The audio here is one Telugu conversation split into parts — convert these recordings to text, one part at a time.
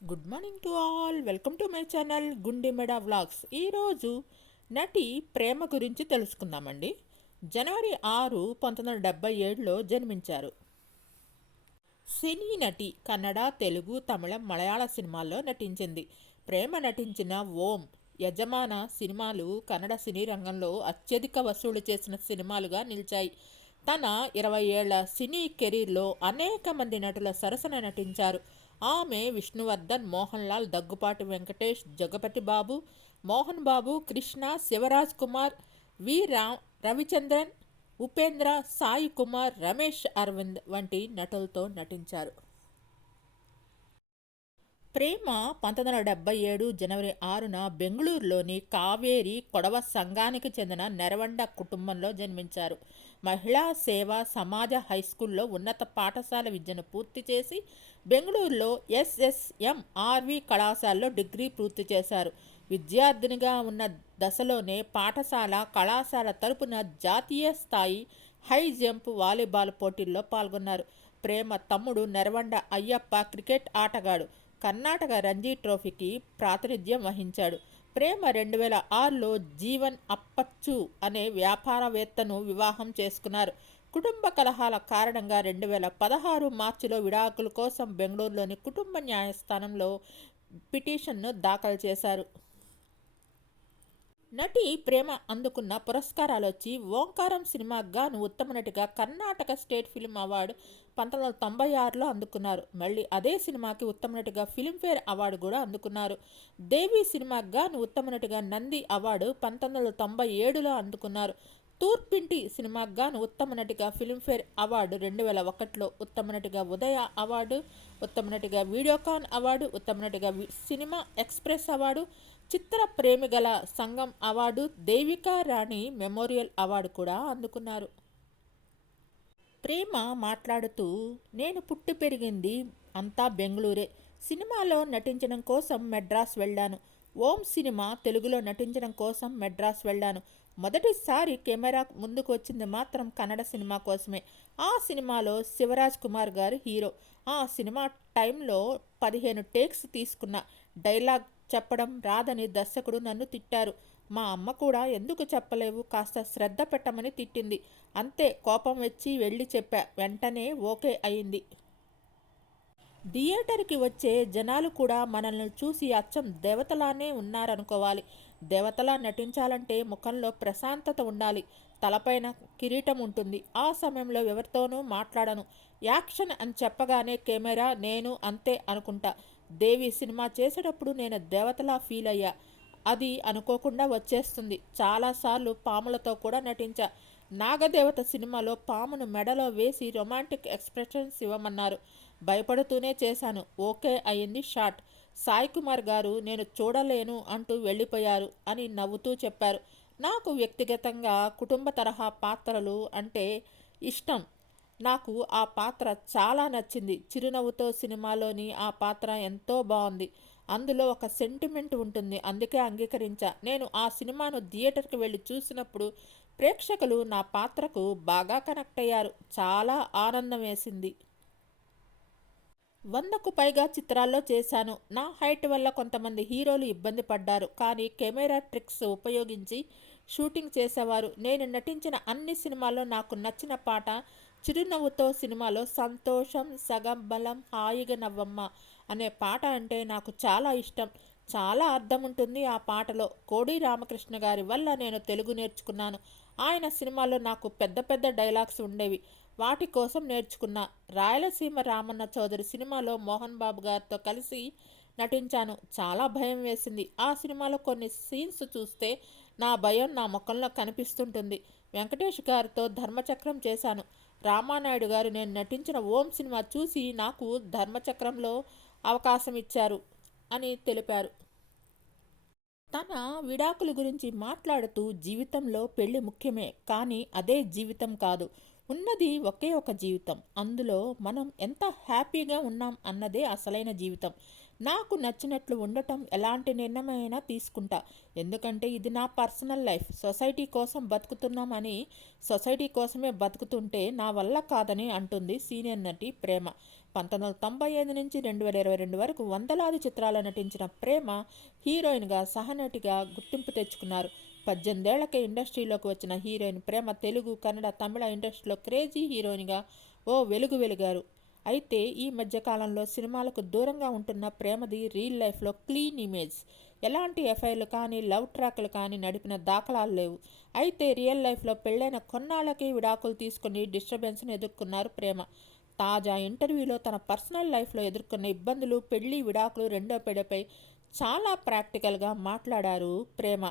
Good morning to all. Welcome to my channel Gundemeda vlogs. ఈరోజు నటి ప్రేమ గురించి తెలుసుకుందామండి. జనవరి 6, 1977లో జన్మించారు. సినీ నటి. కన్నడ, తెలుగు, తమిళం, మలయాళ సినిమాల్లో నటించింది. ప్రేమ నటించిన ఓం, యజమాన సినిమాలు కన్నడ సినీ రంగంలో అత్యధిక వసూలు చేసిన సినిమాలుగా నిలిచాయి. తన 20 ఏళ్ల సినీ కెరీర్లో అనేక మంది నటుల సరసన నటించారు. ఆమె విష్ణువర్ధన్, మోహన్ లాల్, దగ్గుపాటి వెంకటేష్, జగపతి బాబు, మోహన్ బాబు, కృష్ణ, శివరాజ్ కుమార్, వి రవిచంద్రన్, ఉపేంద్ర, సాయి కుమార్, రమేష్ అరవింద్ వంటి నటులతో నటించారు. ప్రేమ 1977 జనవరి 6న బెంగళూరులోని కావేరి కొడవ సంఘానికి చెందిన నెరవండ కుటుంబంలో జన్మించారు. మహిళా సేవ సమాజ హైస్కూల్లో ఉన్నత పాఠశాల విద్యను పూర్తి చేసి బెంగళూరులో ఎస్ఎస్ఎంఆర్వి కళాశాలలో డిగ్రీ పూర్తి చేశారు. విద్యార్థినిగా ఉన్న దశలోనే పాఠశాల కళాశాల తరపున జాతీయ స్థాయి హై జంప్ వాలీబాల్ పోటీల్లో పాల్గొన్నారు. ప్రేమ తమ్ముడు నెరవండ అయ్యప్ప క్రికెట్ ఆటగాడు. కర్ణాటక రంజీ ట్రోఫీకి ప్రాతినిధ్యం వహించాడు. ప్రేమ 2006లో జీవన్ అప్పచ్చు అనే వ్యాపారవేత్తను వివాహం చేసుకున్నారు. కుటుంబ కలహాల కారణంగా 2016 మార్చిలో విడాకుల కోసం బెంగళూరులోని కుటుంబ న్యాయస్థానంలో పిటిషన్ను దాఖలు చేశారు. నటి ప్రేమ అందుకున్న పురస్కారాలు వచ్చి ఓంకారం సినిమాకు గాను ఉత్తమ నటిగా కర్ణాటక స్టేట్ ఫిల్మ్ అవార్డు 1996లో అందుకున్నారు. మళ్ళీ అదే సినిమాకి ఉత్తమ నటిగా ఫిల్మ్ఫేర్ అవార్డు కూడా అందుకున్నారు. దేవి సినిమాకు గాను ఉత్తమ నటిగా నంది అవార్డు 1997లో అందుకున్నారు. తూర్పింటి సినిమాకు గాను ఉత్తమ నటిగా ఫిల్మ్ఫేర్ అవార్డు 2001లో, ఉత్తమ నటిగా ఉదయ అవార్డు, ఉత్తమ నటిగా వీడియోకాన్ అవార్డు, ఉత్తమ నటిగా సినిమా ఎక్స్ప్రెస్ అవార్డు, చిత్ర ప్రేమిగల సంఘం award, Devika Rani memorial award కూడా అందుకున్నారు. ప్రేమ మాట్లాడుతూ, నేను పుట్టి పెరిగింది అంతా బెంగళూరే. సినిమాలో నటించడం కోసం మెడ్రాస్ వెళ్ళాను. ఓం సినిమా తెలుగులో నటించడం కోసం మెడ్రాస్ వెళ్ళాను. మొదటిసారి కెమెరా ముందుకు వచ్చింది మాత్రం కన్నడ సినిమా కోసమే. ఆ సినిమాలో శివరాజ్ కుమార్ గారు హీరో. ఆ సినిమా టైంలో 15 టేక్స్ తీసుకున్న. డైలాగ్ చెప్పడం రాదని దర్శకుడు నన్ను తిట్టారు. మా అమ్మ కూడా ఎందుకు చెప్పలేవు, కాస్త శ్రద్ధ పెట్టమని తిట్టింది. అంతే, కోపం వచ్చి వెళ్ళి చెప్పా. వెంటనే ఓకే అయింది. థియేటర్కి వచ్చే జనాలు కూడా మనల్ని చూసి అచ్చం దేవతలానే ఉన్నారనుకోవాలి. దేవతలా నటించాలంటే ముఖంలో ప్రశాంతత ఉండాలి. తలపైన కిరీటం ఉంటుంది. ఆ సమయంలో ఎవరితోనూ మాట్లాడను. యాక్షన్ అని చెప్పగానే కెమెరా, నేను అంతే అనుకుంటా. దేవి సినిమా చేసేటప్పుడు నేను దేవతలా ఫీల్ అయ్యా. అది అనుకోకుండా వచ్చేస్తుంది. చాలాసార్లు పాములతో కూడా నటించా. నాగదేవత సినిమాలో పామును మెడలో వేసి రొమాంటిక్ ఎక్స్ప్రెషన్స్ ఇవ్వమన్నారు. భయపడుతూనే చేశాను. ఓకే అయింది షాట్. సాయి కుమార్ గారు నేను చూడలేను అంటూ వెళ్ళిపోయారు అని నవ్వుతూ చెప్పారు. నాకు వ్యక్తిగతంగా కుటుంబ తరహా పాత్రలు అంటే ఇష్టం. నాకు ఆ పాత్ర చాలా నచ్చింది. చిరునవ్వుతో సినిమాలోని ఆ పాత్ర ఎంతో బాగుంది. అందులో ఒక సెంటిమెంట్ ఉంటుంది. అందుకే అంగీకరించా. నేను ఆ సినిమాను థియేటర్కి వెళ్ళి చూసినప్పుడు ప్రేక్షకులు నా పాత్రకు బాగా కనెక్ట్ అయ్యారు. చాలా ఆనందం వేసింది. 100కు పైగా చిత్రాల్లో చేశాను. నా హైట్ వల్ల కొంతమంది హీరోలు ఇబ్బంది పడ్డారు. కానీ కెమెరా ట్రిక్స్ ఉపయోగించి షూటింగ్ చేసేవారు. నేను నటించిన అన్ని సినిమాల్లో నాకు నచ్చిన పాట చిరునవ్వుతో సినిమాలో సంతోషం సగం బలం హాయిగా నవ్వమ్మ అనే పాట అంటే నాకు చాలా ఇష్టం. చాలా అర్థం ఉంటుంది ఆ పాటలో. కోడి రామకృష్ణ గారి వల్ల నేను తెలుగు నేర్చుకున్నాను. ఆయన సినిమాలో నాకు పెద్ద పెద్ద డైలాగ్స్ ఉండేవి. వాటి కోసం నేర్చుకున్నా. రాయలసీమ రామన్న చౌదరి సినిమాలో మోహన్ బాబు గారితో కలిసి నటించాను. చాలా భయం వేసింది. ఆ సినిమాలో కొన్ని సీన్స్ చూస్తే నా భయం నా ముఖంలో కనిపిస్తుంటుంది. వెంకటేష్ గారితో ధర్మచక్రం చేశాను. రామానాయుడు గారు నేను నటించిన ఓం సినిమా చూసి నాకు ధర్మచక్రంలో అవకాశం ఇచ్చారు అని తెలిపారు. తన విడాకుల గురించి మాట్లాడుతూ, జీవితంలో పెళ్లి ముఖ్యమే, కానీ అదే జీవితం కాదు. ఉన్నది ఒకే ఒక జీవితం. అందులో మనం ఎంత హ్యాపీగా ఉన్నాం అన్నదే అసలైన జీవితం. నాకు నచ్చినట్లు ఉండటం, ఎలాంటి నిర్ణయమైనా తీసుకుంటా. ఎందుకంటే ఇది నా పర్సనల్ లైఫ్. సొసైటీ కోసం బతుకుతున్నామని సొసైటీ కోసమే బతుకుతుంటే నా వల్ల కాదని అంటుంది సీనియర్ నటి ప్రేమ. 1995 నుంచి 2022 వరకు వందలాది చిత్రాల్లో నటించిన ప్రేమ హీరోయిన్గా, సహనటిగా గుర్తింపు తెచ్చుకున్నారు. 18 ఏళ్లకే ఇండస్ట్రీలోకి వచ్చిన హీరోయిన్ ప్రేమ తెలుగు, కన్నడ, తమిళ ఇండస్ట్రీలో క్రేజీ హీరోయిన్గా ఓ వెలుగు వెలిగారు. అయితే ఈ మధ్యకాలంలో సినిమాలకు దూరంగా ఉంటున్న ప్రేమది రియల్ లైఫ్లో క్లీన్ ఇమేజ్. ఎలాంటి ఎఫ్ఐఆర్లు కానీ, లవ్ ట్రాక్లు కానీ నడిపిన దాఖలాలు లేవు. అయితే రియల్ లైఫ్లో పెళ్ళైన కొన్నాళ్ళకి విడాకులు తీసుకుని డిస్టర్బెన్స్ను ఎదుర్కొన్నారు ప్రేమ. తాజా ఇంటర్వ్యూలో తన పర్సనల్ లైఫ్లో ఎదుర్కొన్న ఇబ్బందులు, పెళ్లి, విడాకులు, రెండో పెళ్లిపై చాలా ప్రాక్టికల్గా మాట్లాడారు ప్రేమ.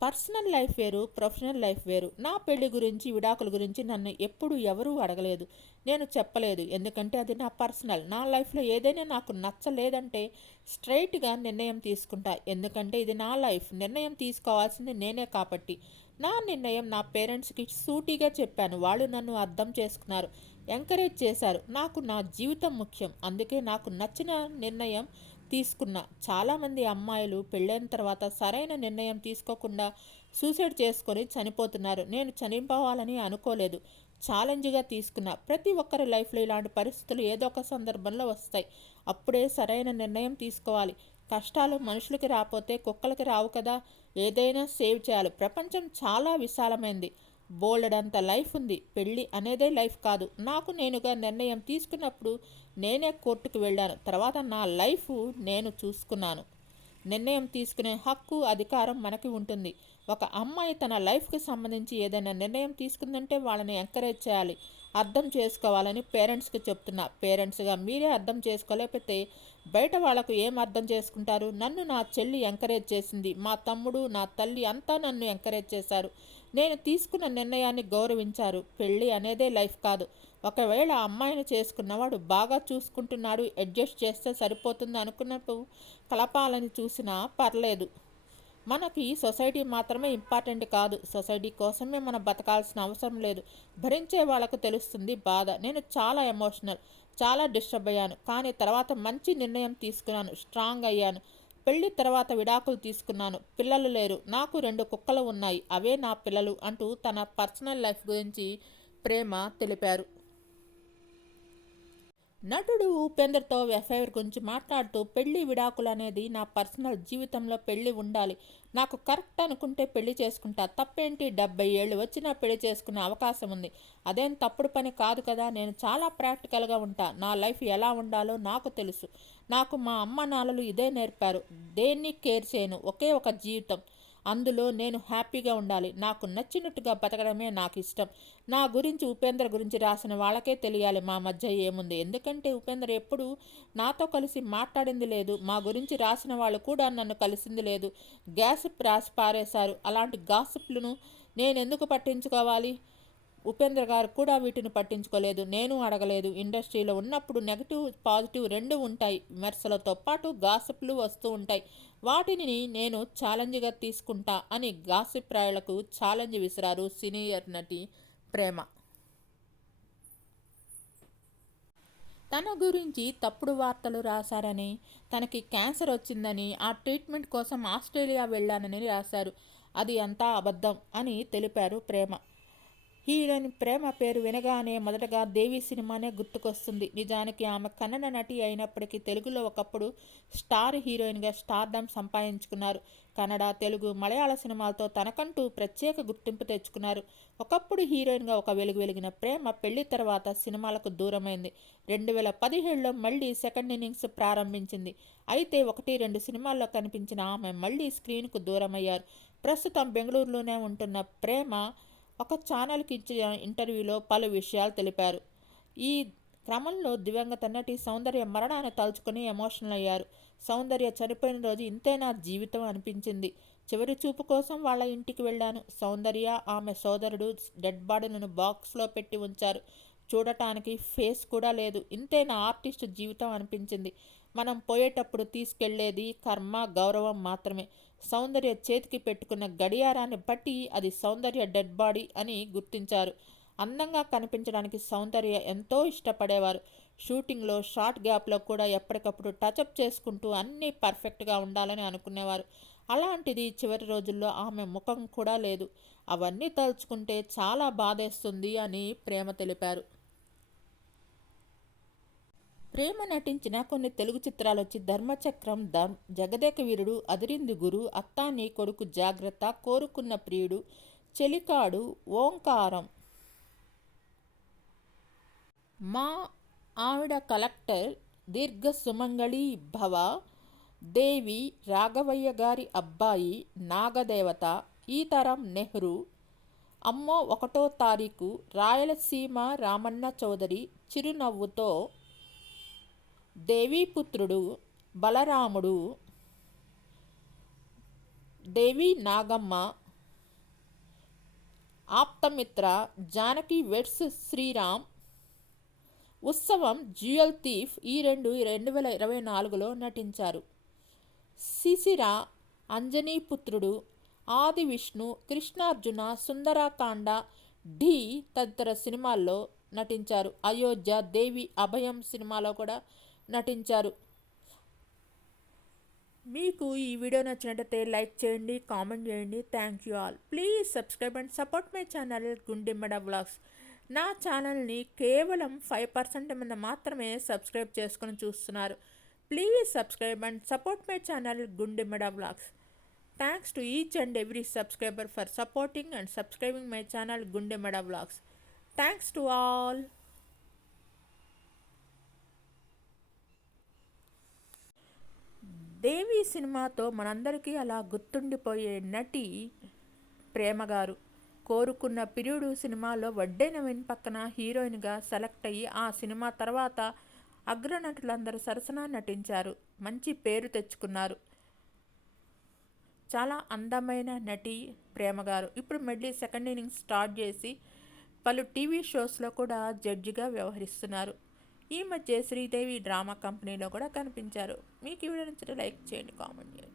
పర్సనల్ లైఫ్ వేరు, ప్రొఫెషనల్ లైఫ్ వేరు. నా పెళ్లి గురించి, విడాకుల గురించి నన్ను ఎప్పుడు ఎవరూ అడగలేదు. నేను చెప్పలేదు. ఎందుకంటే అది నా పర్సనల్. నా లైఫ్లో ఏదైనా నాకు నచ్చలేదంటే స్ట్రైట్గా నిర్ణయం తీసుకుంటా. ఎందుకంటే ఇది నా లైఫ్. నిర్ణయం తీసుకోవాల్సింది నేనే కాబట్టి. నా నిర్ణయం నా పేరెంట్స్కి సూటిగా చెప్పాను. వాళ్ళు నన్ను అర్థం చేసుకున్నారు, ఎంకరేజ్ చేశారు. నాకు నా జీవితం ముఖ్యం. అందుకే నాకు నచ్చిన నిర్ణయం తీసుకున్నా. చాలామంది అమ్మాయిలు పెళ్ళైన తర్వాత సరైన నిర్ణయం తీసుకోకుండా సూసైడ్ చేసుకొని చనిపోతున్నారు. నేను చనిపోవాలని అనుకోలేదు, ఛాలెంజ్గా తీసుకున్నా. ప్రతి ఒక్కరి లైఫ్లో ఇలాంటి పరిస్థితులు ఏదో ఒక సందర్భంలో వస్తాయి. అప్పుడే సరైన నిర్ణయం తీసుకోవాలి. కష్టాలు మనుషులకి రాకపోతే కుక్కలకి రావు కదా. ఏదైనా సేవ్ చేయాలి. ప్రపంచం చాలా విశాలమైంది, బోలెడంత లైఫ్ ఉంది. పెళ్ళి అనేదే లైఫ్ కాదు. నాకు నేనుగా నిర్ణయం తీసుకున్నప్పుడు నేనే కోర్టుకు వెళ్ళాను. తర్వాత నా లైఫ్ నేను చూసుకున్నాను. నిర్ణయం తీసుకునే హక్కు, అధికారం మనకి ఉంటుంది. ఒక అమ్మాయి తన లైఫ్కి సంబంధించి ఏదైనా నిర్ణయం తీసుకుందంటే వాళ్ళని ఎంకరేజ్ చేయాలి, అర్థం చేసుకోవాలని పేరెంట్స్కి చెప్తున్నా. పేరెంట్స్గా మీరే అర్థం చేసుకోలేకపోతే బయట వాళ్ళకు ఏం అర్థం చేసుకుంటారు? నన్ను నా చెల్లి ఎంకరేజ్ చేసింది. మా తమ్ముడు, నా తల్లి అంతా నన్ను ఎంకరేజ్ చేశారు. నేను తీసుకున్న నిర్ణయాన్ని గౌరవించారు. పెళ్ళి అనేదే లైఫ్ కాదు. ఒకవేళ అమ్మాయిని చేసుకున్నవాడు బాగా చూసుకుంటున్నాడు, అడ్జస్ట్ చేస్తే సరిపోతుంది అనుకున్నప్పుడు కలపాలని చూసినా పర్లేదు. మనకి సొసైటీ మాత్రమే ఇంపార్టెంట్ కాదు. సొసైటీ కోసమే మనం బతకాల్సిన అవసరం లేదు. భరించే వాళ్ళకు తెలుస్తుంది బాధ. నేను చాలా ఎమోషనల్, చాలా డిస్టర్బ్ అయ్యాను. కానీ తర్వాత మంచి నిర్ణయం తీసుకున్నాను, స్ట్రాంగ్ అయ్యాను. పెళ్లి తర్వాత విడాకులు తీసుకున్నాను. పిల్లలు లేరు. నాకు 2 కుక్కలు ఉన్నాయి. అవే నా పిల్లలు అంటూ తన పర్సనల్ లైఫ్ గురించి ప్రేమ తెలిపారు. నటుడు ఉపేంద్రతో ఎఫ్ఐఆర్ గురించి మాట్లాడుతూ, పెళ్లి, విడాకులు అనేది నా పర్సనల్ జీవితంలో పెళ్లి ఉండాలి. నాకు కరెక్ట్ అనుకుంటే పెళ్లి చేసుకుంటా. తప్పేంటి? 70 ఏళ్ళు వచ్చినా పెళ్లి చేసుకునే అవకాశం ఉంది. అదేం తప్పుడు పని కాదు కదా. నేను చాలా ప్రాక్టికల్గా ఉంటా. నా లైఫ్ ఎలా ఉండాలో నాకు తెలుసు. నాకు మా అమ్మ నాన్నలు ఇదే నేర్పారు. దేన్ని కేర్ చేయను. ఒకే ఒక జీవితం, అందులో నేను హ్యాపీగా ఉండాలి. నాకు నచ్చినట్టుగా బతకడమే నాకు ఇష్టం. నా గురించి, ఉపేంద్ర గురించి రాసిన వాళ్ళకే తెలియాలి మా మధ్య ఏముంది. ఎందుకంటే ఉపేంద్ర ఎప్పుడు నాతో కలిసి మాట్లాడింది లేదు. మా గురించి రాసిన వాళ్ళు కూడా నన్ను కలిసింది లేదు. గ్యాసిప్ రాసి పారేశారు. అలాంటి గాసిప్లను నేనెందుకు పట్టించుకోవాలి? ఉపేంద్ర గారు కూడా వీటిని పట్టించుకోలేదు, నేను అడగలేదు. ఇండస్ట్రీలో ఉన్నప్పుడు నెగిటివ్, పాజిటివ్ రెండు ఉంటాయి. విమర్శలతో పాటు గాసిప్లు వస్తూ ఉంటాయి. వాటిని నేను ఛాలెంజ్గా తీసుకుంటా అని గాసిప్ రాయలకు ఛాలెంజ్ విసిరారు సీనియర్ నటి ప్రేమ. తన గురించి తప్పుడు వార్తలు రాశారని, తనకి క్యాన్సర్ వచ్చిందని, ఆ ట్రీట్మెంట్ కోసం ఆస్ట్రేలియా వెళ్ళానని రాశారు. అది అంతా అబద్ధం అని తెలిపారు ప్రేమ. హీరోయిన్ ప్రేమ పేరు వినగానే మొదటగా దేవి సినిమానే గుర్తుకొస్తుంది. నిజానికి ఆమె కన్నడ నటి అయినప్పటికీ తెలుగులో ఒకప్పుడు స్టార్ హీరోయిన్గా స్టార్డమ్ సంపాదించుకున్నారు. కన్నడ, తెలుగు, మలయాళ సినిమాలతో తనకంటూ ప్రత్యేక గుర్తింపు తెచ్చుకున్నారు. ఒకప్పుడు హీరోయిన్గా ఒక వెలుగు వెలిగిన ప్రేమ పెళ్లి తర్వాత సినిమాలకు దూరమైంది. 2017లో మళ్ళీ సెకండ్ ఇన్నింగ్స్ ప్రారంభించింది. అయితే 1-2 సినిమాల్లో కనిపించిన ఆమె మళ్ళీ స్క్రీన్కు దూరమయ్యారు. ప్రస్తుతం బెంగళూరులోనే ఉంటున్న ప్రేమ ఒక ఛానల్కి ఇచ్చిన ఇంటర్వ్యూలో పలు విషయాలు తెలిపారు. ఈ క్రమంలో దివంగత నటి సౌందర్య మరణాన్ని తలుచుకుని ఎమోషనల్ అయ్యారు. సౌందర్య చనిపోయిన రోజు ఇంతేనా జీవితం అనిపించింది. చివరి చూపు కోసం వాళ్ళ ఇంటికి వెళ్ళాను. సౌందర్య, ఆమె సోదరుడు డెడ్ బాడీలను బాక్స్లో పెట్టి ఉంచారు. చూడటానికి ఫేస్ కూడా లేదు. ఇంతేనా ఆర్టిస్ట్ జీవితం అనిపించింది. మనం పోయేటప్పుడు తీసుకెళ్లేది కర్మ, గౌరవం మాత్రమే. సౌందర్య చేతికి పెట్టుకున్న గడియారాన్ని బట్టి అది సౌందర్య డెడ్ బాడీ అని గుర్తించారు. అందంగా కనిపించడానికి సౌందర్య ఎంతో ఇష్టపడేవారు. షూటింగ్లో షార్ట్ గ్యాప్లో కూడా ఎప్పటికప్పుడు టచప్ చేసుకుంటూ అన్నీ పర్ఫెక్ట్గా ఉండాలని అనుకునేవారు. అలాంటిది చివరి రోజుల్లో ఆమె ముఖం కూడా లేదు. అవన్నీ తలుచుకుంటే చాలా బాధేస్తుంది అని ప్రేమ తెలిపారు. ప్రేమ నటించిన కొన్ని తెలుగు చిత్రాలు వచ్చి ధర్మచక్రం, జగదేక వీరుడు, అదిరింది గురు, అత్తాని కొడుకు జాగ్రత్త, కోరుకున్న ప్రియుడు, చెలికాడు, ఓంకారం. మా ఆవిడ కలెక్టర్, దీర్ఘ సుమంగళి భవ, దేవి, రాఘవయ్య గారి అబ్బాయి, నాగదేవత, ఈ తరం నెహ్రూ, అమ్మో 1వ తారీఖు, రాయలసీమ రామన్న చౌదరి, చిరునవ్వుతో, దేవీపుత్రుడు, బలరాముడు, దేవి నాగమ్మ, ఆప్తమిత్ర, జానకి వెడ్స్ శ్రీరామ్, ఉత్సవం, జ్యువెల్ థీఫ్ ఈ 2024లో నటించారు. శిశిర, అంజనీపుత్రుడు, ఆది విష్ణు, కృష్ణార్జున, సుందరాకాండ, ఢీ తదితర సినిమాల్లో నటించారు. అయోధ్య, దేవి అభయం సినిమాలో కూడా నటించారు. మీకు ఈ వీడియో నచ్చినట్టయితే లైక్ చేయండి, కామెంట్ చేయండి. Thank you all. Please subscribe and support my channel Gundimmada vlogs. నా ఛానల్ని కేవలం 5% మంది మాత్రమే సబ్స్క్రైబ్ చేసుకొని చూస్తున్నారు. Please subscribe and support my channel Gundimmada vlogs. Thanks to each and every subscriber for supporting and subscribing my channel Gundemada vlogs. Thanks to all. Devi సినిమాతో మనందరికీ అలా గుర్తుండిపోయే నటి ప్రేమగారు. కోరుకున్న ప్రియుడు సినిమాలో వడ్డే నవీన్ పక్కన హీరోయిన్గా సెలెక్ట్ అయ్యి ఆ సినిమా తర్వాత అగ్రనటులందరూ సరసన నటించారు. మంచి పేరు తెచ్చుకున్నారు. చాలా అందమైన నటి ప్రేమగారు. ఇప్పుడు మళ్ళీ సెకండ్ ఇన్నింగ్స్ స్టార్ట్ చేసి పలు టీవీ షోస్లో కూడా జడ్జిగా వ్యవహరిస్తున్నారు. ఈ మధ్య శ్రీదేవి డ్రామా కంపెనీలో కూడా కనిపించారు. మీకు ఈ వీడియో నచ్చితే లైక్ చేయండి, కామెంట్ చేయండి.